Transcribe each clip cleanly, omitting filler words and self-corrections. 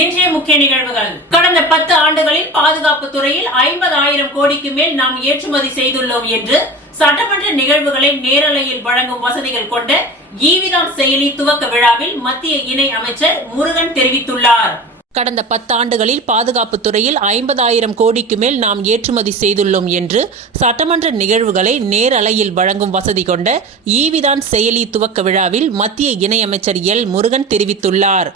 இன்றைய முக்கிய நிகழ்வுகள். கடந்த 10 ஆண்டுகளில் பாதுகாப்பு துறையில் 50,000 கோடிக்கு மேல் நாம் ஏற்றுமதி செய்துள்ளோம் என்று சட்டமன்ற நிகழ்வுகளை நேரலையில் வழங்கும் வசதிகள் கொண்ட ஈவிதான் செயலி துவக்க விழாவில் மத்திய இணை அமைச்சர் முருகன் தெரிவித்துள்ளார். கடந்த 10 ஆண்டுகளில் பாதுகாப்பு துறையில் 50,000 கோடிக்கு மேல் நாம் ஏற்றுமதி செய்துள்ளோம் என்று சட்டமன்ற நிகழ்வுகளை நேரலையில் வழங்கும் வசதி கொண்ட ஈவிதான் செயலி துவக்க விழாவில் மத்திய இணையமைச்சர் எல் முருகன் தெரிவித்துள்ளார்.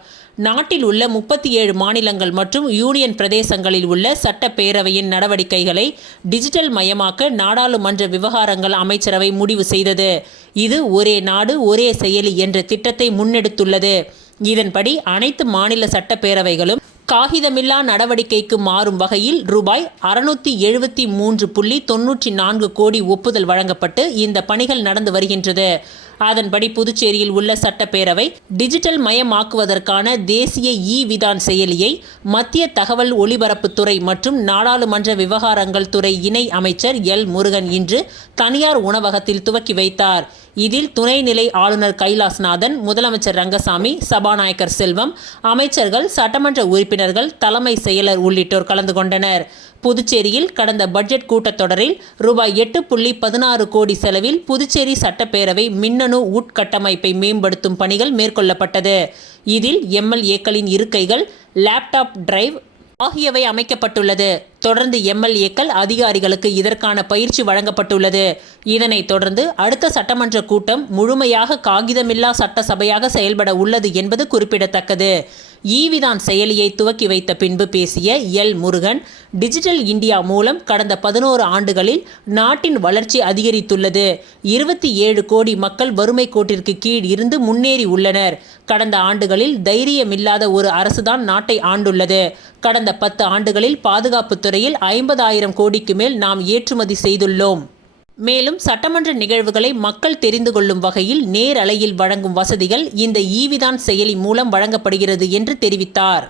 நாட்டில் உள்ள 37 மாநிலங்கள் மற்றும் யூனியன் பிரதேசங்களில் உள்ள சட்டப்பேரவையின் நடவடிக்கைகளை டிஜிட்டல் மயமாக்க நாடாளுமன்ற விவகாரங்கள் அமைச்சரவை முடிவு செய்தது. இது ஒரே நாடு ஒரே செயலி என்ற திட்டத்தை முன்னெடுத்துள்ளது. இதன்படி அனைத்து மாநில சட்டப்பேரவைகளும் காகிதமில்லா நடவடிக்கைக்கு மாறும் வகையில் ரூபாய் 673.94 கோடி ஒப்புதல் வழங்கப்பட்டு இந்த பணிகள் நடந்து வருகின்றது. அதன்படி புதுச்சேரியில் உள்ள சட்டப்பேரவை டிஜிட்டல் மயமாக்குவதற்கான தேசிய ஈவிதான் செயலியை மத்திய தகவல் ஒலிபரப்புத்துறை மற்றும் நாடாளுமன்ற விவகாரங்கள் துறை இணை அமைச்சர் எல் முருகன் இன்று தனியார் உணவகத்தில் துவக்கி வைத்தார். இதில் துணைநிலை ஆளுநர் கைலாஸ்நாதன், முதலமைச்சர் ரங்கசாமி, சபாநாயகர் செல்வம், அமைச்சர்கள், சட்டமன்ற உறுப்பினர்கள், தலைமை செயலர் உள்ளிட்டோர் கலந்து கொண்டனர். புதுச்சேரியில் கடந்த பட்ஜெட் கூட்டத்தொடரில் ரூபாய் 8.16 கோடி செலவில் புதுச்சேரி சட்டப்பேரவை மின்னணு உட்கட்டமைப்பை மேம்படுத்தும் பணிகள் மேற்கொள்ளப்பட்டது. இதில் எம்எல்ஏக்களின் இருக்கைகள், லேப்டாப் டிரைவ் ஆகியவை அமைக்கப்பட்டுள்ளது. தொடர்ந்து எம்எல்ஏக்கள் அதிகாரிகளுக்கு இதற்கான பயிற்சி வழங்கப்பட்டுள்ளது. இதனைத் தொடர்ந்து அடுத்த சட்டமன்ற கூட்டம் முழுமையாக காகிதமில்லா சட்டசபையாக செயல்பட உள்ளது என்பது குறிப்பிடத்தக்கது. ஈவிதான் செயலியை துவக்கி வைத்த பின்பு பேசிய எல் முருகன், டிஜிட்டல் இந்தியா மூலம் கடந்த 11 ஆண்டுகளில் நாட்டின் வளர்ச்சி அதிகரித்துள்ளது. 27 கோடி மக்கள் வறுமை கோட்டிற்கு கீழ் இருந்து முன்னேறி உள்ளனர். கடந்த ஆண்டுகளில் தைரியமில்லாத ஒரு அரசுதான் நாட்டை ஆண்டுள்ளது. கடந்த 10 ஆண்டுகளில் பாதுகாப்பு துறையில் 50,000 கோடிக்கு மேல் நாம் ஏற்றுமதி செய்துள்ளோம். மேலும் சட்டமன்ற நிகழ்வுகளை மக்கள் தெரிந்து கொள்ளும் வகையில் நேரலையில் வழங்கும் வசதிகள் இந்த ஈவிதான் செயலி மூலம் வழங்கப்படுகிறது என்று தெரிவித்தார்.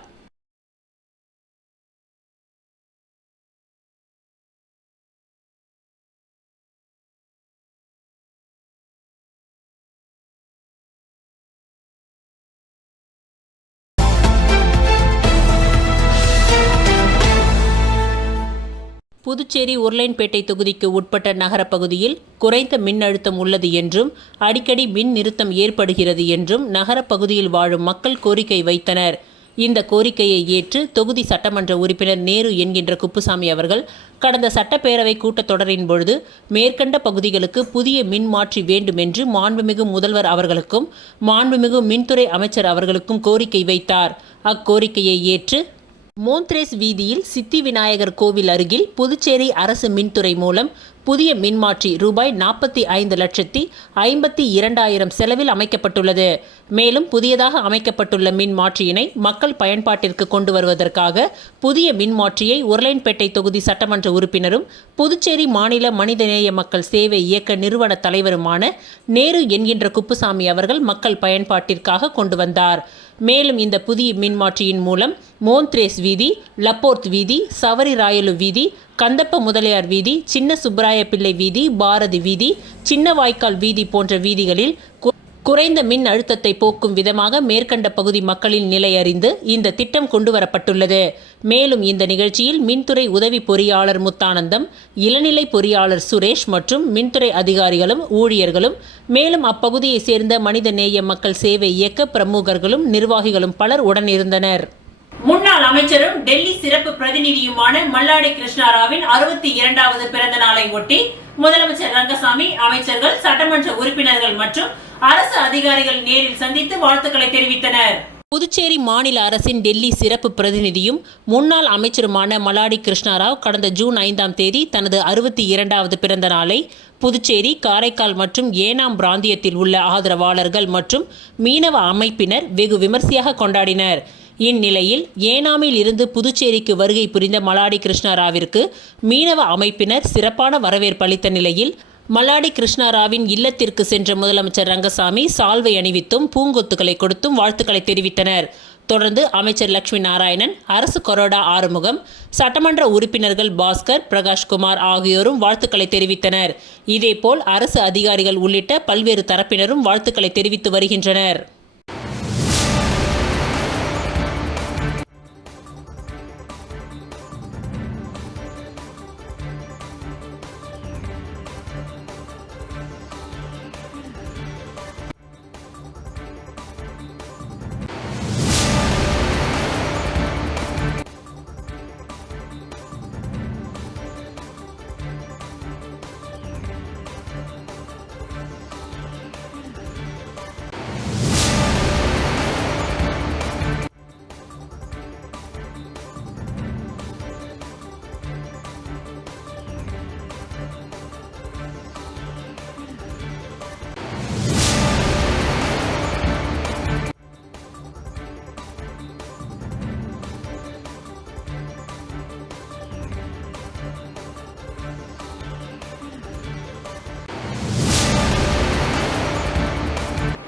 புதுச்சேரி உருளையன்பேட்டை தொகுதிக்கு உட்பட்ட நகரப் பகுதியில் குறைந்த மின் அழுத்தம் உள்ளது என்றும் அடிக்கடி மின் நிறுத்தம் ஏற்படுகிறது என்றும் நகரப் பகுதியில் வாழும் மக்கள் கோரிக்கை வைத்தனர். இந்த கோரிக்கையை ஏற்று தொகுதி சட்டமன்ற உறுப்பினர் நேரு என்கின்ற குப்புசாமி அவர்கள் கடந்த சட்டப்பேரவை கூட்டத்தொடரின் பொழுது மேற்கண்ட பகுதிகளுக்கு புதிய மின் மாற்றி வேண்டும் என்று மாண்புமிகு முதல்வர் அவர்களுக்கும் மாண்புமிகு மின்துறை அமைச்சர் அவர்களுக்கும் கோரிக்கை வைத்தார். அக்கோரிக்கையை ஏற்று மோந்த்ரேஸ் வீதியில் சித்தி விநாயகர் கோவில் அருகில் புதுச்சேரி அரசு மின்துறை மூலம் புதிய மின்மாற்றி ரூபாய் 45,52,000 செலவில் அமைக்கப்பட்டுள்ளது. மேலும் புதியதாக அமைக்கப்பட்டுள்ள மின்மாற்றியினை மக்கள் பயன்பாட்டிற்கு கொண்டு வருவதற்காக புதிய மின்மாற்றியை உருளையன்பேட்டை தொகுதி சட்டமன்ற உறுப்பினரும் புதுச்சேரி மாநில மனிதநேய மக்கள் சேவை இயக்க நிறுவன தலைவருமான நேரு என்கின்ற குப்புசாமி அவர்கள் மக்கள் பயன்பாட்டிற்காக கொண்டு வந்தார். மேலும் இந்த புதிய மின்மாற்றியின் மூலம் மோந்த்ரேஸ் வீதி, லப்போர்த் வீதி, சவரி ராயலு வீதி, கந்தப்ப முதலியார் வீதி, சின்ன சுப்பராய பிள்ளை வீதி, பாரதி வீதி, சின்ன வாய்க்கால் வீதி போன்ற வீதிகளில் குறைந்த மின் அழுத்தத்தை போக்கும் விதமாக மேற்கண்ட பகுதி மக்களின் நிலை அறிந்து இந்த திட்டம் கொண்டுவரப்பட்டுள்ளது. மேலும் இந்த நிகழ்ச்சியில் மின்துறை உதவி பொறியாளர் முத்தானந்தம், இளநிலை பொறியாளர் சுரேஷ் மற்றும் மின்துறை அதிகாரிகளும் ஊழியர்களும் மேலும் அப்பகுதியை சேர்ந்த மனிதநேய மக்கள் சேவை இயக்க பிரமுகர்களும் நிர்வாகிகளும் பலர் உடனிருந்தனர். முன்னாள் அமைச்சரும் டெல்லி சிறப்பு பிரதிநிதியுமான மல்லாடி கிருஷ்ணாராவின் 62வது பிறந்த நாளை ஒட்டி முதலமைச்சர் ரங்கசாமி, அமைச்சர்கள், சட்டமன்ற உறுப்பினர்கள் மற்றும் அரசு அதிகாரிகள் நேரில் சந்தித்து வாழ்த்துக்களை தெரிவித்தனர். புதுச்சேரி மாநில அரசின் டெல்லி சிறப்பு பிரதிநிதியும் முன்னாள் அமைச்சருமான மல்லாடி கிருஷ்ணாராவ் கடந்த ஜூன் 5ஆம் தேதி தனது 62வது பிறந்த நாளை புதுச்சேரி, காரைக்கால் மற்றும் ஏனாம் பிராந்தியத்தில் உள்ள ஆதரவாளர்கள் மற்றும் மீனவ அமைப்பினர் வெகு விமர்சையாக கொண்டாடினர். இந்நிலையில் ஏனாமில் இருந்து புதுச்சேரிக்கு வருகை புரிந்த மல்லாடி கிருஷ்ணாராவிற்கு மீனவ அமைப்பினர் சிறப்பான வரவேற்பு அளித்த நிலையில் மல்லாடி கிருஷ்ணாராவின் இல்லத்திற்கு சென்ற முதலமைச்சர் ரங்கசாமி சால்வை அணிவித்தும் பூங்கொத்துக்களை கொடுத்தும் வாழ்த்துக்களை தெரிவித்தனர். தொடர்ந்து அமைச்சர் லட்சுமி நாராயணன், அரசு கொறடா ஆறுமுகம், சட்டமன்ற உறுப்பினர்கள் பாஸ்கர், பிரகாஷ்குமார் ஆகியோரும் வாழ்த்துக்களை தெரிவித்தனர். இதேபோல் அரசு அதிகாரிகள் உள்ளிட்ட பல்வேறு தரப்பினரும் வாழ்த்துக்களை தெரிவித்து வருகின்றனர்.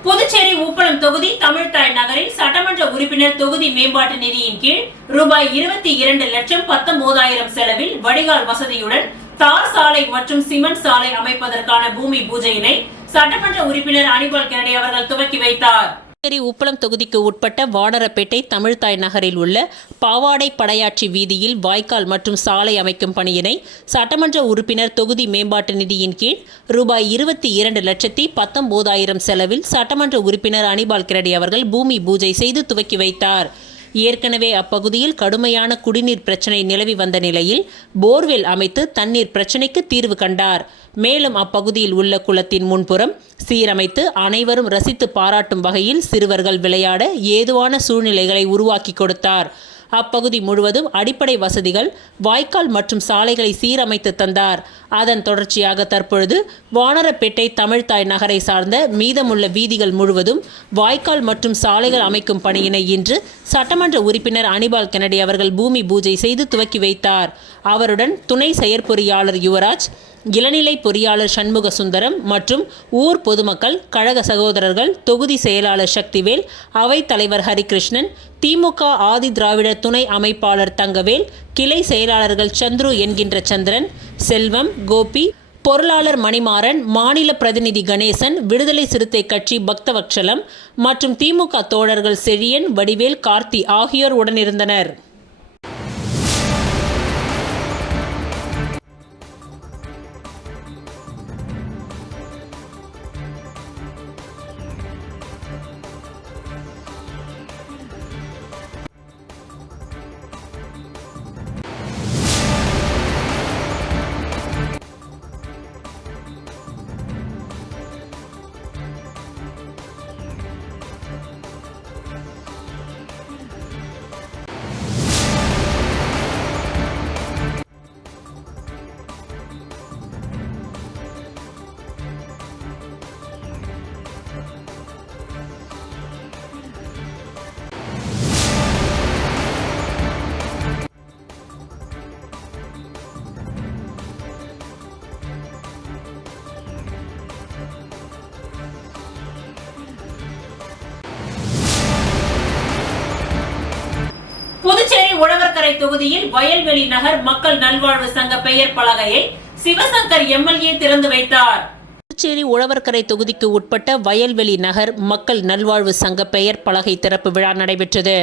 புதுச்சேரி உப்பளம் தொகுதி தமிழ்தாய் நகரில் சட்டமன்ற உறுப்பினர் தொகுதி மேம்பாட்டு நிதியின் கீழ் ரூபாய் 22,19,000 செலவில் வடிகால் வசதியுடன் தார் சாலை மற்றும் சிமெண்ட் சாலை அமைப்பதற்கான பூமி பூஜையினை சட்டமன்ற உறுப்பினர் அனிபால் கெனடி அவர்கள் துவக்கி வைத்தார். புதுச்சேரி உப்பளம் தொகுதிக்கு உட்பட்ட வானரப்பேட்டை தமிழ்தாய் நகரில் உள்ள பாவாடை படையாட்சி வீதியில் வாய்க்கால் மற்றும் சாலை அமைக்கும் பணியினை சட்டமன்ற உறுப்பினர் தொகுதி மேம்பாட்டு நிதியின் கீழ் ரூபாய் 22,19,000 செலவில் சட்டமன்ற உறுப்பினர் அனிபால் கெனடி அவர்கள் பூமி பூஜை செய்து துவக்கி வைத்தார். ஏற்கனவே அப்பகுதியில் கடுமையான குடிநீர் பிரச்சினை நிலவி வந்த நிலையில் போர்வெல் அமைத்து தண்ணீர் பிரச்சினைக்கு தீர்வு கண்டார். மேலும் அப்பகுதியில் உள்ள குளத்தின் முன்புறம் சீரமைத்து அனைவரும் ரசித்து பாராட்டும் வகையில் சிறுவர்கள் விளையாட ஏதுவான சூழ்நிலைகளை உருவாக்கி கொடுத்தார். அப்பகுதி முழுவதும் அடிப்படை வசதிகள், வாய்க்கால் மற்றும் சாலைகளை சீரமைத்து தந்தார். அதன் தொடர்ச்சியாக தற்பொழுது வானரப்பேட்டை தமிழ்தாய் நகரை சார்ந்த மீதமுள்ள வீதிகள் முழுவதும் வாய்க்கால் மற்றும் சாலைகள் அமைக்கும் பணியினை இன்று சட்டமன்ற உறுப்பினர் அனிபால் கெனடி அவர்கள் பூமி பூஜை செய்து துவக்கி வைத்தார். அவருடன் துணை செயற்பொறியாளர் யுவராஜ், இளநிலை பொறியாளர் சண்முக சுந்தரம் மற்றும் ஊர் பொதுமக்கள், கழக சகோதரர்கள், தொகுதி செயலாளர் சக்திவேல், அவைத் தலைவர் ஹரிகிருஷ்ணன், திமுக ஆதி திராவிடர் துணை அமைப்பாளர் தங்கவேல், கிளை செயலாளர்கள் சந்துரு என்கின்ற சந்திரன், செல்வம், கோபி, பொருளாளர் மணிமாறன், மாநில பிரதிநிதி கணேசன், விடுதலை சிறுத்தை கட்சி பக்தவட்சலம் மற்றும் திமுக தோழர்கள் செழியன், வடிவேல், கார்த்தி ஆகியோர் உடனிருந்தனர். புதுச்சேரி உழவர்கரை தொகுதியில் வயல்வெளி நகர் மக்கள் நல்வாழ்வு சங்க பெயர் பலகையை சிவசங்கர் எம்எல்ஏ திறந்து வைத்தார். புதுச்சேரி உழவர்கரை தொகுதிக்கு உட்பட்ட வயல்வெளி நகர் மக்கள் நல்வாழ்வு சங்க பெயர் பலகை திறப்பு விழா நடைபெற்றது.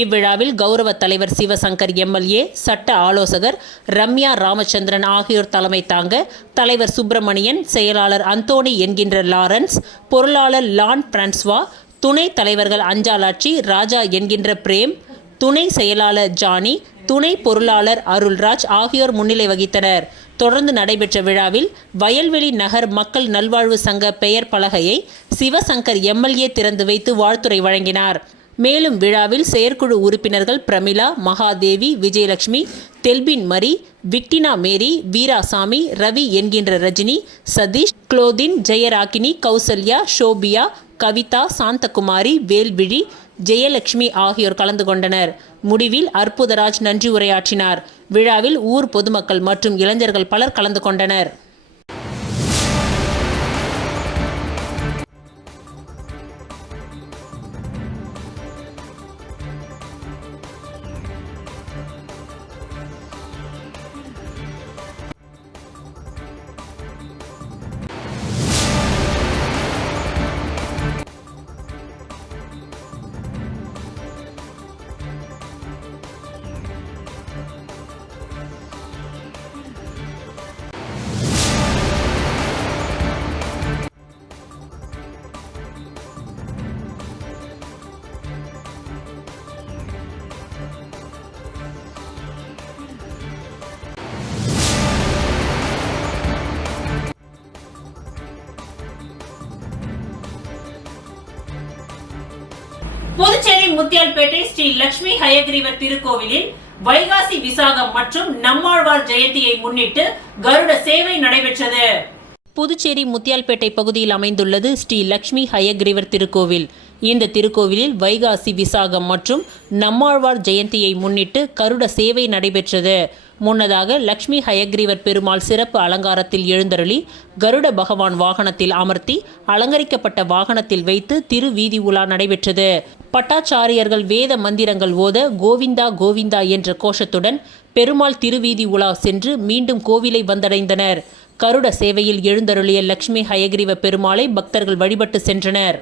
இவ்விழாவில் கௌரவ தலைவர் சிவசங்கர் எம்எல்ஏ, சட்ட ஆலோசகர் ரம்யா ராமச்சந்திரன் ஆகியோர் தலைமை தாங்க தலைவர் சுப்பிரமணியன், செயலாளர் அந்தோணி என்கின்ற லாரன்ஸ், பொருளாளர் லான் பிரான்ஸ்வா, துணை தலைவர்கள் அஞ்சாலாட்சி, ராஜா என்கின்ற பிரேம், துணை செயலாளர் ஜானி, துணை பொருளாளர் அருள்ராஜ் ஆகியோர் முன்னிலை வகித்தனர். தொடர்ந்து நடைபெற்ற விழாவில் வயல்வெளி நகர் மக்கள் நல்வாழ்வு சங்க பெயர் பலகையை சிவசங்கர் எம்எல்ஏ திறந்து வைத்து வாழ்த்துரை வழங்கினார். மேலும் விழாவில் செயற்குழு உறுப்பினர்கள் பிரமிளா, மகாதேவி, விஜயலட்சுமி, தெல்பின் மரி, விக்டினா மேரி, வீராசாமி, ரவி என்கின்ற ரஜினி, சதீஷ், குளோதின், ஜெயராகினி, கௌசல்யா, ஷோபியா, கவிதா, சாந்தகுமாரி, வேல்விழி, ஜெயலட்சுமி ஆகியோர் கலந்து கொண்டனர். முடிவில் அற்புதராஜ் நன்றி உரையாற்றினார். விழாவில் ஊர் பொதுமக்கள் மற்றும் இளைஞர்கள் பலர் கலந்து கொண்டனர். புதுச்சேரி முத்தியால்பேட்டை ஸ்ரீ லட்சுமி ஹயக்ரீவர் திருக்கோவிலில் வைகாசி விசாகம் மற்றும் நம்மாழ்வார் ஜெயந்தியை முன்னிட்டு கருட சேவை நடைபெற்றது. புதுச்சேரி முத்தியால்பேட்டை பகுதியில் அமைந்துள்ளது ஸ்ரீ லட்சுமி ஹயக்ரீவர் திருக்கோவில். இந்த திருக்கோவிலில் வைகாசி விசாகம் மற்றும் நம்மாழ்வார் ஜெயந்தியை முன்னிட்டு கருட சேவை நடைபெற்றது. முன்னதாக லட்சுமி ஹயக்ரீவர் பெருமாள் சிறப்பு அலங்காரத்தில் எழுந்தருளி கருட பகவான் வாகனத்தில் அமர்த்தி அலங்கரிக்கப்பட்ட வாகனத்தில் வைத்து திருவீதி உலா நடைபெற்றது. பட்டாச்சாரியர்கள் வேத மந்திரங்கள் ஓத கோவிந்தா கோவிந்தா என்ற கோஷத்துடன் பெருமாள் திருவீதி உலா சென்று மீண்டும் கோவிலை வந்தடைந்தனர். கருட சேவையில் எழுந்தருளிய லட்சுமி ஹயக்ரீவ பெருமாளை பக்தர்கள் வழிபட்டு சென்றனர்.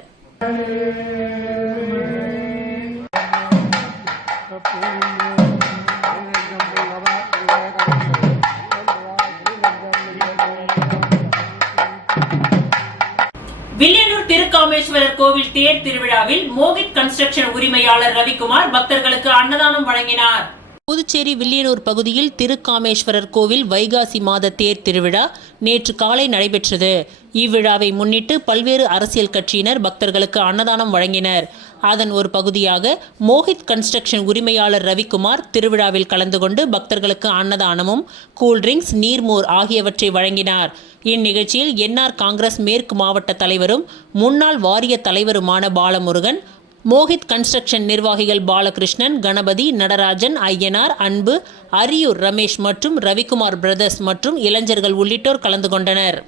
வில்லியனூர் திருக்காமேஸ்வரர் கோவில் தேர் திருவிழாவில் மோகித் கன்ஸ்ட்ரக்ஷன் உரிமையாளர் ரவிக்குமார் பக்தர்களுக்கு அன்னதானம் வழங்கினார். புதுச்சேரி வில்லியனூர் பகுதியில் திருக்காமேஸ்வரர் கோவில் வைகாசி மாத தேர் திருவிழா நேற்று காலை நடைபெற்றது. இவ்விழாவை முன்னிட்டு பல்வேறு அரசியல் கட்சியினர் பக்தர்களுக்கு அன்னதானம் வழங்கினர். அதன் ஒரு பகுதியாக மோகித் கன்ஸ்ட்ரக்ஷன் உரிமையாளர் ரவிக்குமார் திருவிழாவில் கலந்து கொண்டு பக்தர்களுக்கு அன்னதானமும் கூல்ட்ரிங்க்ஸ் நீர்மோர் ஆகியவற்றை வழங்கினார். இந்நிகழ்ச்சியில் என்ஆர் காங்கிரஸ் மேற்கு மாவட்ட தலைவரும் முன்னாள் வாரிய தலைவருமான பாலமுருகன், மோகித் கன்ஸ்ட்ரக்ஷன் நிர்வாகிகள் பாலகிருஷ்ணன், கணபதி, நடராஜன், ஐயனார், அன்பு, அரியூர் ரமேஷ் மற்றும் ரவிக்குமார் பிரதர்ஸ் மற்றும் இளைஞர்கள் உள்ளிட்டோர் கலந்து கொண்டனர்.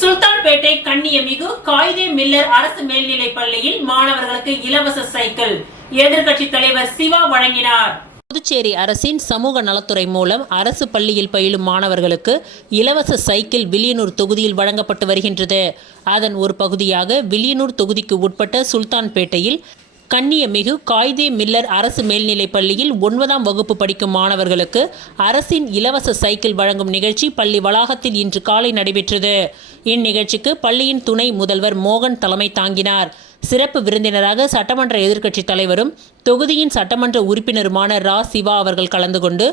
சுல்தான்பேட்டை கண்ணியமிகு காயிதே மில்லர் அரசு மேல்நிலைப் பள்ளியில் மாணவர்களுக்கு இலவச சைக்கிள் எதிர்க்கட்சி தலைவர் சிவா வழங்கினார். புதுச்சேரி அரசின் சமூக நலத்துறை மூலம் அரசு பள்ளியில் பயிலும் மாணவர்களுக்கு இலவச சைக்கிள் வில்லியனூர் தொகுதியில் வழங்கப்பட்டு வருகின்றது. அதன் ஒரு பகுதியாக வில்லியனூர் தொகுதிக்கு உட்பட்ட சுல்தான்பேட்டையில் கண்ணியமிகு காயிதே மில்லர் அரசு மேல்நிலைப் பள்ளியில் 9ஆம் வகுப்பு படிக்கும் மாணவர்களுக்கு அரசின் இலவச சைக்கிள் வழங்கும் நிகழ்ச்சி பள்ளி வளாகத்தில் இன்று காலை நடைபெற்றது. இந்நிகழ்ச்சிக்கு பள்ளியின் துணை முதல்வர் மோகன் தலைமை தாங்கினார். சிறப்பு விருந்தினராக சட்டமன்ற எதிர்க்கட்சி தலைவரும் தொகுதியின் சட்டமன்ற உறுப்பினருமான ரா சிவா அவர்கள் கலந்து கொண்டு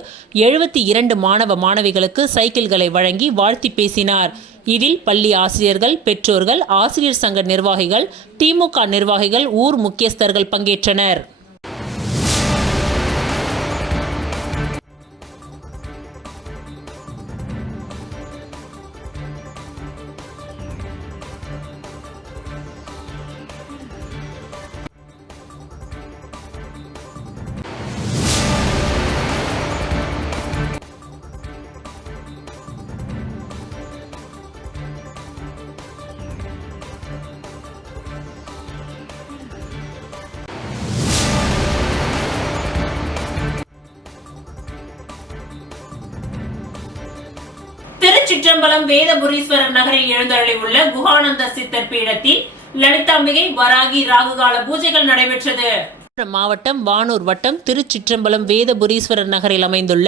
72 மாணவ மாணவிகளுக்கு சைக்கிள்களை வழங்கி வாழ்த்தி பேசினார். இதில் பள்ளி ஆசிரியர்கள், பெற்றோர்கள், ஆசிரியர் சங்க நிர்வாகிகள், திமுக நிர்வாகிகள், ஊர் முக்கியஸ்தர்கள் பங்கேற்றனர். திருச்சிற்றம்பலம் வேதபுரீஸ்வரர் நகரில் எழுந்தருளி உள்ள குஹானந்த சித்தர் பீடத்தில் லலிதாம்பிகை, வராகி, ராகுகால பூஜைகள் நடைபெற்றது. மாவட்டம் வானூர் வட்டம் திருச்சிற்றம்பலம் வேதபுரீஸ்வரர் நகரில் அமைந்துள்ள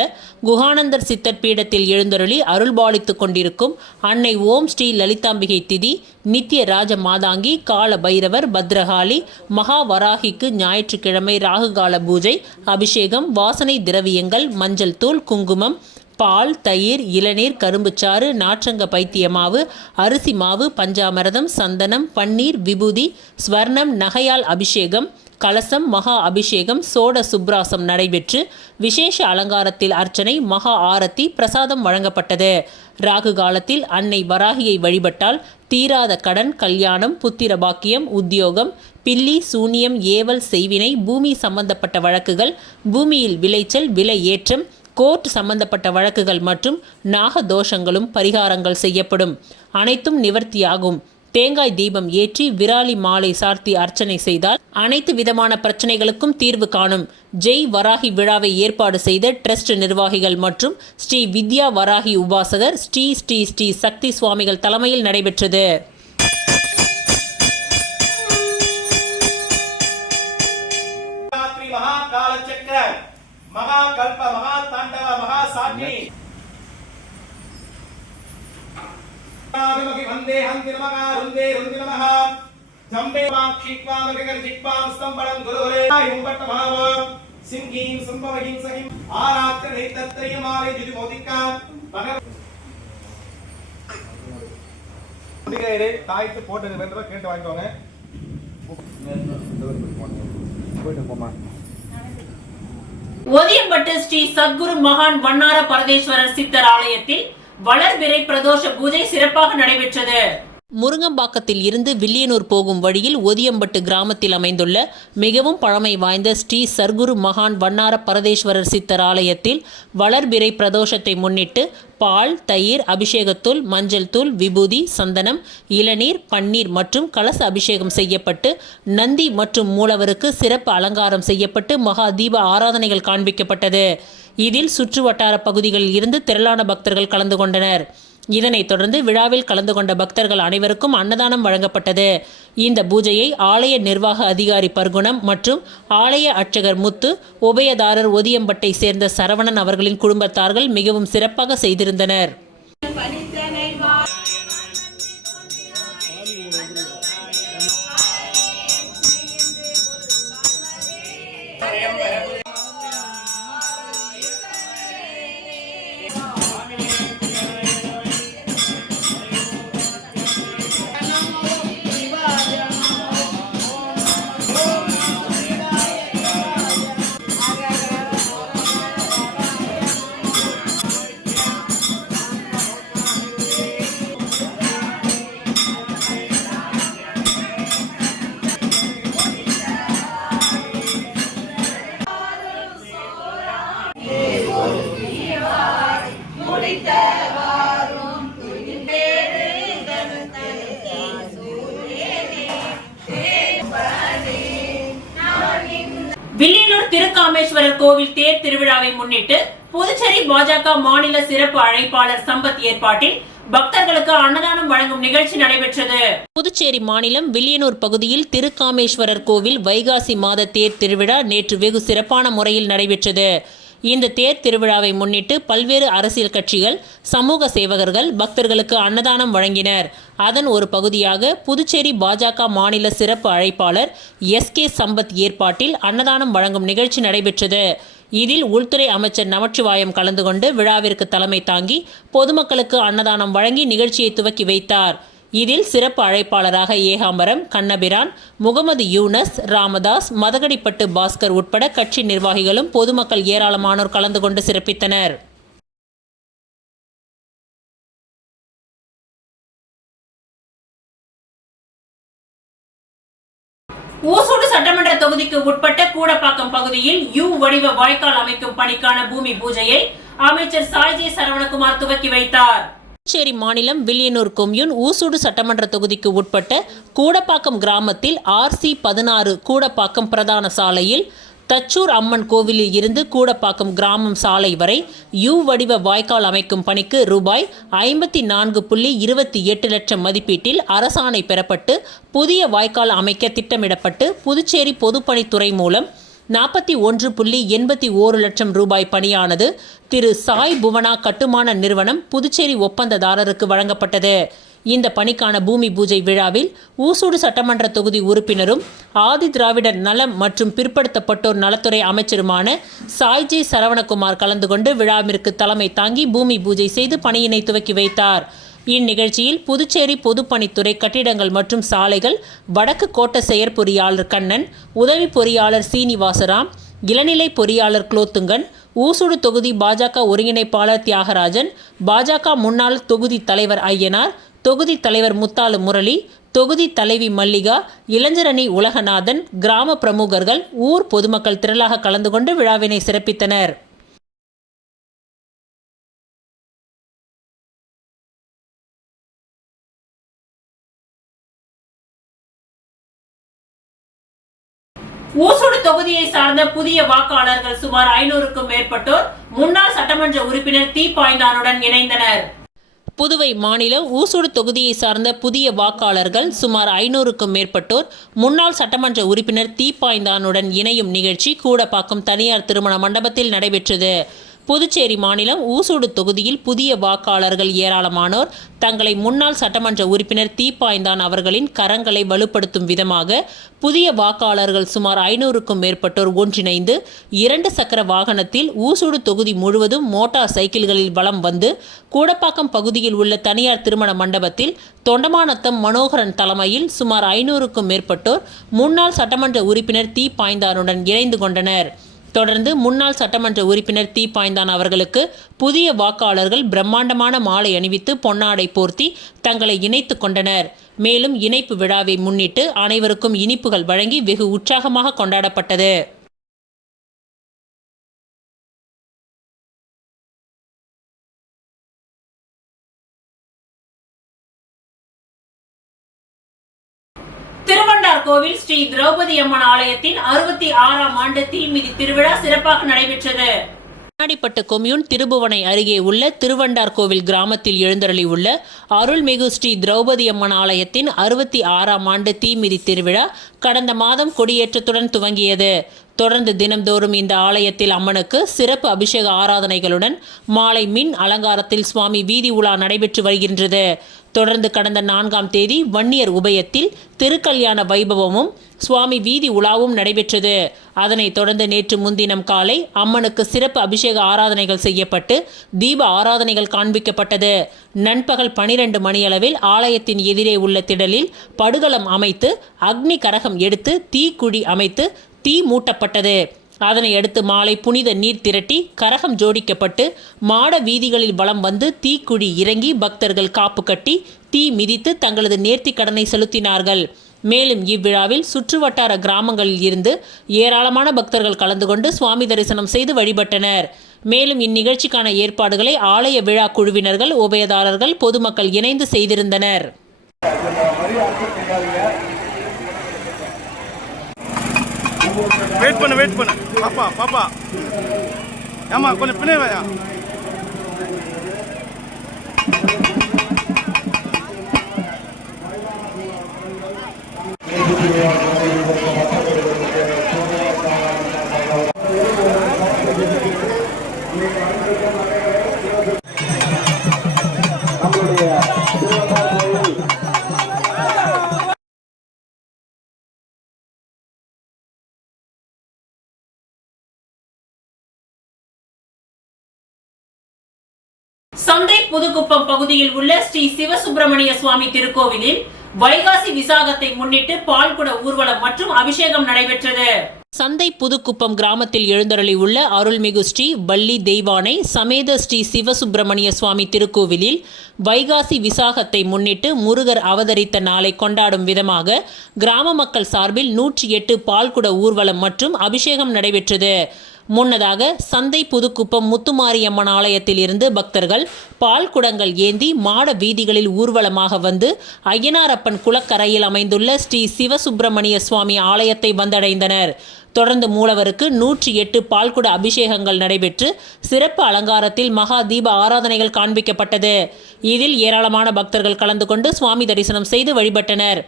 குஹானந்தர் சித்தர் பீடத்தில் எழுந்தருளி அருள்பாலித்துக் கொண்டிருக்கும் அன்னை ஓம் ஸ்ரீ லலிதாம்பிகை திதி, நித்திய ராஜ மாதாங்கி, கால பைரவர், பத்ரகாளி, மகா வராகிக்கு ஞாயிற்றுக்கிழமை ராகுகால பூஜை, அபிஷேகம், வாசனை திரவியங்கள், மஞ்சள் தூள், குங்குமம், பால், தயிர், இளநீர், கரும்புச்சாறு, நாற்றங்க பைத்திய மாவு, அரிசி மாவு, பஞ்சாமிரதம், சந்தனம், பன்னீர், விபூதி, ஸ்வர்ணம், நகையால் அபிஷேகம், கலசம், மகா அபிஷேகம், சோட சுப்ராசம் நடைபெற்று விசேஷ அலங்காரத்தில் அர்ச்சனை, மகா ஆரத்தி, பிரசாதம் வழங்கப்பட்டது. ராகு காலத்தில் அன்னை வராகியை வழிபட்டால் தீராத கடன், கல்யாணம், புத்திர பாக்கியம், உத்தியோகம், பில்லி, சூனியம், ஏவல், செய்வினை, பூமி சம்பந்தப்பட்ட வழக்குகள், பூமியில் விளைச்சல், விலை ஏற்றம், கோர்ட் சம்பந்தப்பட்ட வழக்குகள் மற்றும் நாக தோஷங்களும் பரிகாரங்கள் செய்யப்படும். அனைத்தும் நிவர்த்தியாகும். தேங்காய் தீபம் ஏற்றி விராலி மாலை சார்த்தி அர்ச்சனை செய்தால் அனைத்து விதமான பிரச்சனைகளுக்கும் தீர்வு காணும். ஜெய் வராகி விழாவை ஏற்பாடு செய்த ட்ரஸ்ட் நிர்வாகிகள் மற்றும் ஸ்ரீ வித்யா வராகி உபாசகர் ஸ்ரீ ஸ்ரீ ஸ்ரீ சக்தி சுவாமிகள் தலைமையில் நடைபெற்றது. महाकल्प महातांडव महासाग्नि वंदे हम तिरुमगा रुंदे रुंदे नमः ஜம்பேவாம் க்ஷிக்வாம் விகர்ஜிக்வாம் ஸ்தம்பரம் குருகுலே ஐம்பட்டமாவாம் சிங்கீம் சம்பவகிம் சகிம் ஆராத்ரி தத்ரயமாலை ஜுதிமோதிக்காம் பகர் முடிகையிலே தாய்க்கு போட்டு வேண்டுமா கேட்டு வாங்கிக்கோங்க. போயிட்டு போமா. ஒதியம்பட்டு ஸ்ரீ சத்குரு மகான் வண்ணார பரதேஸ்வரர் சித்தர் ஆலயத்தில் வளர்பிறை பிரதோஷ பூஜை சிறப்பாக நடைபெற்றது. முருங்கம்பாக்கத்தில் இருந்து வில்லியனூர் போகும் வழியில் ஒதியம்பட்டு கிராமத்தில் அமைந்துள்ள மிகவும் பழமை வாய்ந்த ஸ்ரீ சர்க்குரு மகான் வண்ணார பரதேஸ்வரர் சித்தர் ஆலயத்தில் வளர்பிறை பிரதோஷத்தை முன்னிட்டு பால், தயிர், அபிஷேகத்தூள், மஞ்சள் தூள், விபூதி, சந்தனம், இளநீர், பன்னீர் மற்றும் கலச அபிஷேகம் செய்யப்பட்டு நந்தி மற்றும் மூலவருக்கு சிறப்பு அலங்காரம் செய்யப்பட்டு மகா தீப ஆராதனைகள் காண்பிக்கப்பட்டது. இதில் சுற்று வட்டார பகுதிகளில் இருந்து திரளான பக்தர்கள் கலந்து கொண்டனர். இதனைத் தொடர்ந்து விழாவில் கலந்து கொண்ட பக்தர்கள் அனைவருக்கும் அன்னதானம் வழங்கப்பட்டது. இந்த பூஜையை ஆலய நிர்வாக அதிகாரி பர்குணம் மற்றும் ஆலய அர்ச்சகர் முத்து, உபயதாரர் ஒதியம்பட்டை சேர்ந்த சரவணன் அவர்களின் குடும்பத்தார்கள் மிகவும் சிறப்பாக செய்திருந்தனர். வில்லியனூர் திருக்காமேஸ்வரர் கோவில் தேர் திருவிழாவை முன்னிட்டு புதுச்சேரி பாஜக மாநில சிறப்பு அழைப்பாளர் சம்பத் ஏற்பாட்டில் பக்தர்களுக்கு அன்னதானம் வழங்கும் நிகழ்ச்சி நடைபெற்றது. புதுச்சேரி மாநிலம் வில்லியனூர் பகுதியில் திருக்காமேஸ்வரர் கோவில் வைகாசி மாத தேர் திருவிழா நேற்று வெகு சிறப்பான முறையில் நடைபெற்றது. இந்த தேர் திருவிழாவை முன்னிட்டு பல்வேறு அரசியல் கட்சிகள், சமூக சேவகர்கள் பக்தர்களுக்கு அன்னதானம் வழங்கினர். அதன் ஒரு பகுதியாக புதுச்சேரி பாஜக மாநில சிறப்பு அழைப்பாளர் SK சம்பத் ஏற்பாட்டில் அன்னதானம் வழங்கும் நிகழ்ச்சி நடைபெற்றது. இதில் உள்துறை அமைச்சர் நமச்சிவாயம் கலந்து கொண்டு விழாவிற்கு தலைமை தாங்கி பொதுமக்களுக்கு அன்னதானம் வழங்கி நிகழ்ச்சியை துவக்கி வைத்தார். இதில் சிறப்பு அழைப்பாளராக ஏகாம்பரம், கண்ணபிரான், முகமது யூனஸ், ராமதாஸ், மதகடிப்பட்டு பாஸ்கர் உட்பட கட்சி நிர்வாகிகளும் பொதுமக்கள் ஏராளமானோர் கலந்து கொண்டு சிறப்பித்தனர். ஊசூடு சட்டமன்ற தொகுதிக்கு உட்பட்ட கூடப்பாக்கம் பகுதியில் யூ வடிவ வாய்க்கால் அமைக்கும் பணிக்கான பூமி பூஜையை அமைச்சர் சாய்ஜே சரவணகுமார் துவக்கி வைத்தார். புதுச்சேரி மாநிலம் வில்லியனூர் கொம்யூன் ஊசூடு சட்டமன்ற தொகுதிக்கு உட்பட்ட கூடப்பாக்கம் கிராமத்தில் RC16 கூடப்பாக்கம் பிரதான சாலையில் தச்சூர் அம்மன் கோவிலில் இருந்து கூடப்பாக்கம் கிராமம் சாலை வரை யூ வடிவ வாய்க்கால் அமைக்கும் பணிக்கு ரூபாய் 54.28 லட்சம் மதிப்பீட்டில் அரசாணை பெறப்பட்டு புதிய வாய்க்கால் அமைக்க திட்டமிடப்பட்டு புதுச்சேரி பொதுப்பணித்துறை மூலம் 41.81 லட்சம் ரூபாய் பணியானது திரு சாய் புவனா கட்டுமான நிறுவனம் புதுச்சேரி ஒப்பந்ததாரருக்கு வழங்கப்பட்டது. இந்த பணிக்கான பூமி பூஜை விழாவில் ஊசூடு சட்டமன்ற தொகுதி உறுப்பினரும் ஆதி திராவிடர் நலம் மற்றும் பிற்படுத்தப்பட்டோர் நலத்துறை அமைச்சருமான சாய்ஜே சரவணகுமார் கலந்து கொண்டு விழாவிற்கு தலைமை தாங்கி பூமி பூஜை செய்து பணியினை துவக்கி வைத்தார். இந்நிகழ்ச்சியில் புதுச்சேரி பொதுப்பணித்துறை கட்டிடங்கள் மற்றும் சாலைகள் வடக்கு கோட்ட செயற்பொறியாளர் கண்ணன், உதவி பொறியாளர் சீனிவாசராம், இளநிலை பொறியாளர் குலோத்துங்கன், ஊசூடு தொகுதி பாஜக ஒருங்கிணைப்பாளர் தியாகராஜன், பாஜக முன்னாள் தொகுதி தலைவர் ஐயனார், தொகுதி தலைவர் முத்தாலு முரளி, தொகுதி தலைவி மல்லிகா, இளைஞரணி உலகநாதன், கிராம பிரமுகர்கள், ஊர் பொதுமக்கள் திரளாக கலந்து கொண்டு விழாவினை சிறப்பித்தனர். ஊசூடு தொகுதியை சார்ந்த புதிய வாக்காளர்கள் சுமார் 500க்கும் மேற்பட்டோர் முன்னாள் சட்டமன்ற உறுப்பினர் தீப்பாய்ந்தானுடன் இணைந்தனர். புதுவை மாநிலம் ஊசூடு தொகுதியை சார்ந்த புதிய வாக்காளர்கள் சுமார் 500க்கும் மேற்பட்டோர் முன்னாள் சட்டமன்ற உறுப்பினர் தீப்பாய்ந்தானுடன் இணையும் நிகழ்ச்சி கூடப்பாக்கம் தனியார் திருமண மண்டபத்தில் நடைபெற்றது. புதுச்சேரி மாநிலம் ஊசூடு தொகுதியில் புதிய வாக்காளர்கள் ஏராளமானோர் தங்களை முன்னாள் சட்டமன்ற உறுப்பினர் தீப்பாய்ந்தான் அவர்களின் கரங்களை வலுப்படுத்தும் விதமாக புதிய வாக்காளர்கள் சுமார் 500க்கும் மேற்பட்டோர் ஒன்றிணைந்து 2 சக்கர வாகனத்தில் ஊசூடு தொகுதி முழுவதும் மோட்டார் சைக்கிள்களில் வலம் வந்து கூடப்பாக்கம் பகுதியில் உள்ள தனியார் திருமண மண்டபத்தில் தொண்டமாநத்தம் மனோகரன் தலைமையில் சுமார் 500க்கும் மேற்பட்டோர் முன்னாள் சட்டமன்ற உறுப்பினர் தீப்பாய்ந்தானுடன் இணைந்து கொண்டனர். தொடர்ந்து முன்னாள் சட்டமன்ற உறுப்பினர் தீப்பாய்ந்தான் அவர்களுக்கு புதிய வாக்காளர்கள் பிரம்மாண்டமான மாலை அணிவித்து பொன்னாடை போர்த்தி தங்களை இணைத்துக் கொண்டனர். மேலும் இணைப்பு விழாவை முன்னிட்டு அனைவருக்கும் இனிப்புகள் வழங்கி வெகு உற்சாகமாக கொண்டாடப்பட்டது. திருவண்டார்கோவில் ஸ்ரீ திரௌபதி அம்மன் ஆலயத்தின் 66ஆம் ஆண்டு தீமிதி திருவிழா சிறப்பாக நடைபெற்றது. கண்ணாடிப்பட்டு கொம்யூன் திருபுவனை அருகே உள்ள திருவண்டார்கோவில் கிராமத்தில் எழுந்தருளி உள்ள அருள்மிகு ஸ்ரீ திரௌபதி அம்மன் ஆலயத்தின் 66ஆம் ஆண்டு தீமிதி திருவிழா கடந்த மாதம் கொடியேற்றத்துடன் துவங்கியது. தொடர்ந்து தினம்தோறும் இந்த ஆலயத்தில் அம்மனுக்கு சிறப்பு அபிஷேக ஆராதனைகளுடன் மாலை மின் அலங்காரத்தில் சுவாமி வீதி உலா நடைபெற்று வருகின்றது. தொடர்ந்து கடந்த 4ஆம் தேதி வன்னியர் உபயத்தில் திருக்கல்யாண வைபவமும் சுவாமி வீதி உலாவும் நடைபெற்றது. அதனைத் தொடர்ந்து நேற்று முன்தினம் காலை அம்மனுக்கு சிறப்பு அபிஷேக ஆராதனைகள் செய்யப்பட்டு தீப ஆராதனைகள் காண்பிக்கப்பட்டது. நண்பகல் 12 மணியளவில் ஆலயத்தின் எதிரே உள்ள திடலில் படுகளம் அமைத்து அக்னி கரகம் எடுத்து தீக்குழி அமைத்து தீ மூட்டப்பட்டது. அதனை அடுத்து மாலை புனித நீர் திரட்டி கரகம் ஜோடிக்கப்பட்டு மாட வீதிகளில் வலம் வந்து தீக்குழி இறங்கி பக்தர்கள் காப்பு கட்டி தீ மிதித்து தங்களது நேர்த்தி கடனை செலுத்தினார்கள். மேலும் இவ்விழாவில் சுற்றுவட்டார கிராமங்களில் இருந்து ஏராளமான பக்தர்கள் கலந்து கொண்டு சுவாமி தரிசனம் செய்து வழிபட்டனர். மேலும் இந்நிகழ்ச்சிக்கான ஏற்பாடுகளை ஆலய விழா குழுவினர்கள், உபயதாரர்கள், பொதுமக்கள் இணைந்து செய்திருந்தனர். வெயிட் பண்ணு பாப்பா ஏமா கொஞ்சம் பின்னே வாயா. சந்தை புதுக்குப்பம் பகுதியில் உள்ள ஸ்ரீ சிவசுப்பிரமணிய சுவாமி திருக்கோவிலில் வைகாசி விசாகத்தை முன்னிட்டு பால்குட ஊர்வலம் மற்றும் அபிஷேகம் நடைபெற்றது. சந்தை புதுக்குப்பம் கிராமத்தில் எழுந்தருளி உள்ள அருள்மிகு ஸ்ரீ வள்ளி தெய்வானை சமேத ஸ்ரீ சிவசுப்பிரமணிய சுவாமி திருக்கோவிலில் வைகாசி விசாகத்தை முன்னிட்டு முருகர் அவதரித்த நாளை கொண்டாடும் விதமாக கிராம மக்கள் சார்பில் 108 பால்குட ஊர்வலம் மற்றும் அபிஷேகம் நடைபெற்றது. முன்னதாக சந்தை புதுக்குப்பம் முத்துமாரியம்மன் ஆலயத்தில் இருந்து பக்தர்கள் பால் குடங்கள் ஏந்தி மாட வீதிகளில் ஊர்வலமாக வந்து ஐயனாரப்பன் குளக்கரையில் அமைந்துள்ள ஸ்ரீ சிவசுப்பிரமணிய சுவாமி ஆலயத்தை வந்தடைந்தனர். தொடர்ந்து மூலவருக்கு 108 பால்குட அபிஷேகங்கள் நடைபெற்று சிறப்பு அலங்காரத்தில் மகா தீப ஆராதனைகள் காண்பிக்கப்பட்டது. இதில் ஏராளமான பக்தர்கள் கலந்து கொண்டு சுவாமி தரிசனம் செய்து வழிபட்டனர்.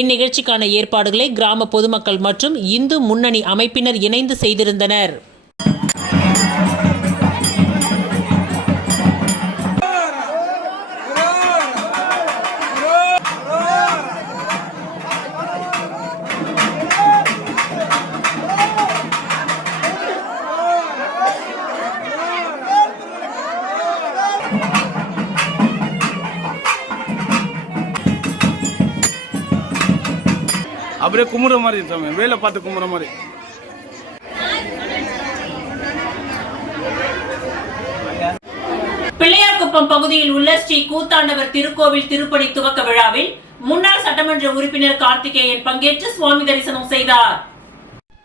இந்நிகழ்ச்சிக்கான ஏற்பாடுகளை கிராம பொதுமக்கள் மற்றும் இந்து முன்னணி அமைப்பினர் இணைந்து செய்திருந்தனர். அப்படியே கும்பிட்ற மாதிரி சாமி, வேலை பார்த்து கும்பிட்ற மாதிரி. பிள்ளையார்குப்பம் பகுதியில் உள்ள ஸ்ரீ கூத்தாண்டவர் திருக்கோவில் திருப்பணி துவக்க விழாவில் முன்னாள் சட்டமன்ற உறுப்பினர் கார்த்திகேயன் பங்கேற்று சுவாமி தரிசனம் செய்தார்.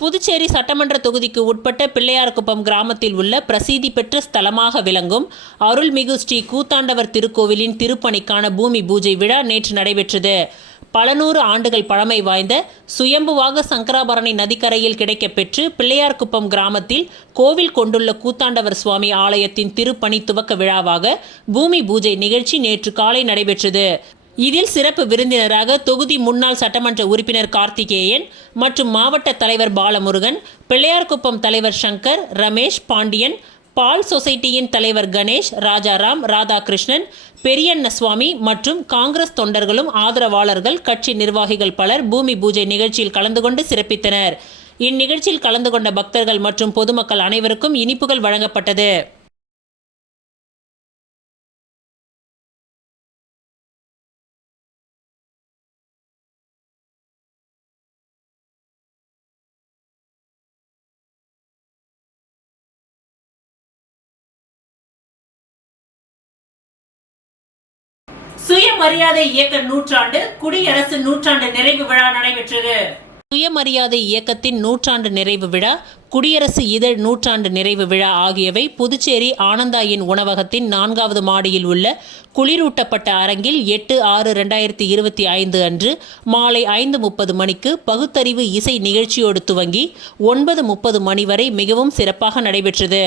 புதுச்சேரி சட்டமன்ற தொகுதிக்கு உட்பட்ட பிள்ளையார்குப்பம் கிராமத்தில் உள்ள பிரசித்தி பெற்ற ஸ்தலமாக விளங்கும் அருள்மிகு ஸ்ரீ கூத்தாண்டவர் திருக்கோவிலின் திருப்பணிக்கான பூமி பூஜை விழா நேற்று நடைபெற்றது. பல 100 ஆண்டுகள் பழமை வாய்ந்த சுயம்புவாக சங்கராபரணி நதிக்கரையில் கிடைக்கப்பெற்று பிள்ளையார்குப்பம் கிராமத்தில் கோவில் கொண்டுள்ள கூத்தாண்டவர் சுவாமி ஆலயத்தின் திருப்பணி துவக்க விழாவாக பூமி பூஜை நிகழ்ச்சி நேற்று காலை நடைபெற்றது. இதில் சிறப்பு விருந்தினராக தொகுதி முன்னாள் சட்டமன்ற உறுப்பினர் கார்த்திகேயன் மற்றும் மாவட்ட தலைவர் பாலமுருகன், பிள்ளையார்குப்பம் தலைவர் சங்கர், ரமேஷ், பாண்டியன், பால் சொசைட்டியின் தலைவர் கணேஷ், ராஜாராம், ராதாகிருஷ்ணன், பெரியண்ணசுவாமி மற்றும் காங்கிரஸ் தொண்டர்களும் ஆதரவாளர்கள், கட்சி நிர்வாகிகள் பலர் பூமி பூஜை நிகழ்ச்சியில் கலந்து கொண்டு சிறப்பித்தனர். இந்நிகழ்ச்சியில் கலந்து கொண்ட பக்தர்கள் மற்றும் பொதுமக்கள் அனைவருக்கும் இனிப்புகள் வழங்கப்பட்டது. சுயமரியாதை இயக்க நூற்றாண்டு குடியரசு நூற்றாண்டு நிறைவு விழா நடைபெற்றது. சுயமரியாதை இயக்கத்தின் நூற்றாண்டு நிறைவு விழா, குடியரசு இதழ் நூற்றாண்டு நிறைவு விழா ஆகியவை புதுச்சேரி ஆனந்தாயின் உணவகத்தின் 4வது மாடியில் உள்ள குளிரூட்டப்பட்ட அரங்கில் 8/6/2025 அன்று மாலை 5:30 மணிக்கு பகுத்தறிவு இசை நிகழ்ச்சியோடு துவங்கி 9:30 மணி வரை மிகவும் சிறப்பாக நடைபெற்றது.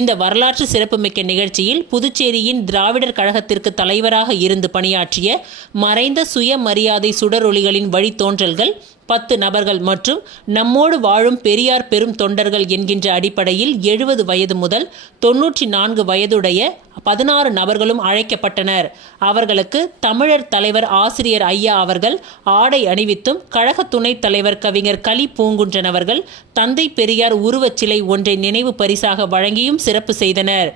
இந்த வரலாற்று சிறப்புமிக்க நிகழ்ச்சியில் புதுச்சேரியின் திராவிடர் கழகத்திற்கு தலைவராக இருந்து பணியாற்றிய மறைந்த சுயமரியாதை சுடரொளிகளின் வழித்தோன்றல்கள் 10 நபர்கள் மற்றும் நம்மோடு வாழும் பெரியார் பெரும் தொண்டர்கள் என்கின்ற அடிப்படையில் 70 வயது முதல் 94 வயதுடைய 16 நபர்களும் அழைக்கப்பட்டனர். அவர்களுக்கு தமிழர் தலைவர் ஆசிரியர் ஐயா அவர்கள் ஆடை அணிவித்தும், கழக துணைத் தலைவர் கவிஞர் கலி பூங்குன்றன் அவர்கள் தந்தை பெரியார் உருவச் சிலை ஒன்றை நினைவு பரிசாக வழங்கியும் சிறப்பு செய்தனர்.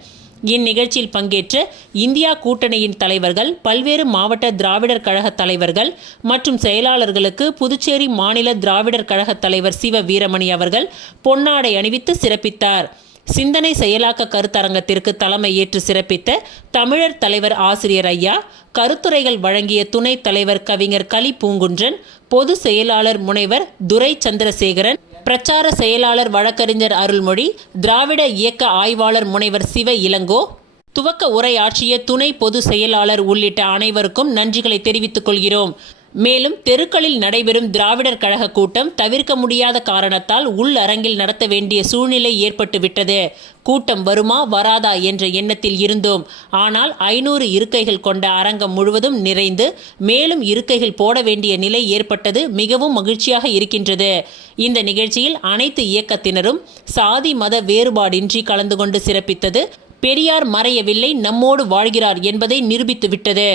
இந்நிகழ்ச்சியில் பங்கேற்ற இந்தியா கூட்டணியின் தலைவர்கள், பல்வேறு மாவட்ட திராவிடர் கழக தலைவர்கள் மற்றும் செயலாளர்களுக்கு புதுச்சேரி மாநில திராவிடர் கழக தலைவர் சிவ வீரமணி அவர்கள் பொன்னாடை அணிவித்து சிறப்பித்தார். சிந்தனை செயலாக்க கருத்தரங்கத்திற்கு தலைமை ஏற்று சிறப்பித்த தமிழர் தலைவர் ஆசிரியர் ஐயா, கருத்துரைகள் வழங்கிய துணைத் தலைவர் கவிஞர் கலி பூங்குன்றன், பொது செயலாளர் முனைவர் துரை சந்திரசேகரன், பிரச்சார செயலாளர் வழக்கறிஞர் அருள்மொழி, திராவிட இயக்க ஆய்வாளர் முனைவர் சிவ இளங்கோ, துவக்க உரையாற்றிய துணை பொது செயலாளர் உள்ளிட்ட அனைவருக்கும் நன்றிகளை தெரிவித்துக் கொள்கிறோம். மேலும் தெருக்களில் நடைபெறும் திராவிடர் கழக கூட்டம் தவிர்க்க முடியாத காரணத்தால் உள்ளரங்கில் நடத்த வேண்டிய சூழ்நிலை ஏற்பட்டுவிட்டது. கூட்டம் வருமா வராதா என்ற எண்ணத்தில் இருந்தோம். ஆனால் 500 இருக்கைகள் கொண்ட அரங்கம் முழுவதும் நிறைந்து மேலும் இருக்கைகள் போட வேண்டிய நிலை ஏற்பட்டது மிகவும் மகிழ்ச்சியாக இருக்கின்றது. இந்த நிகழ்ச்சியில் அனைத்து இயக்கத்தினரும் சாதி மத வேறுபாடின்றி கலந்து கொண்டு சிறப்பித்தது பெரியார் மறையவில்லை, நம்மோடு வாழ்கிறார் என்பதை நிரூபித்துவிட்டது.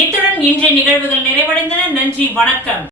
இத்துடன் இன்றைய நிகழ்வுகள் நிறைவடைந்தன. நன்றி, வணக்கம்.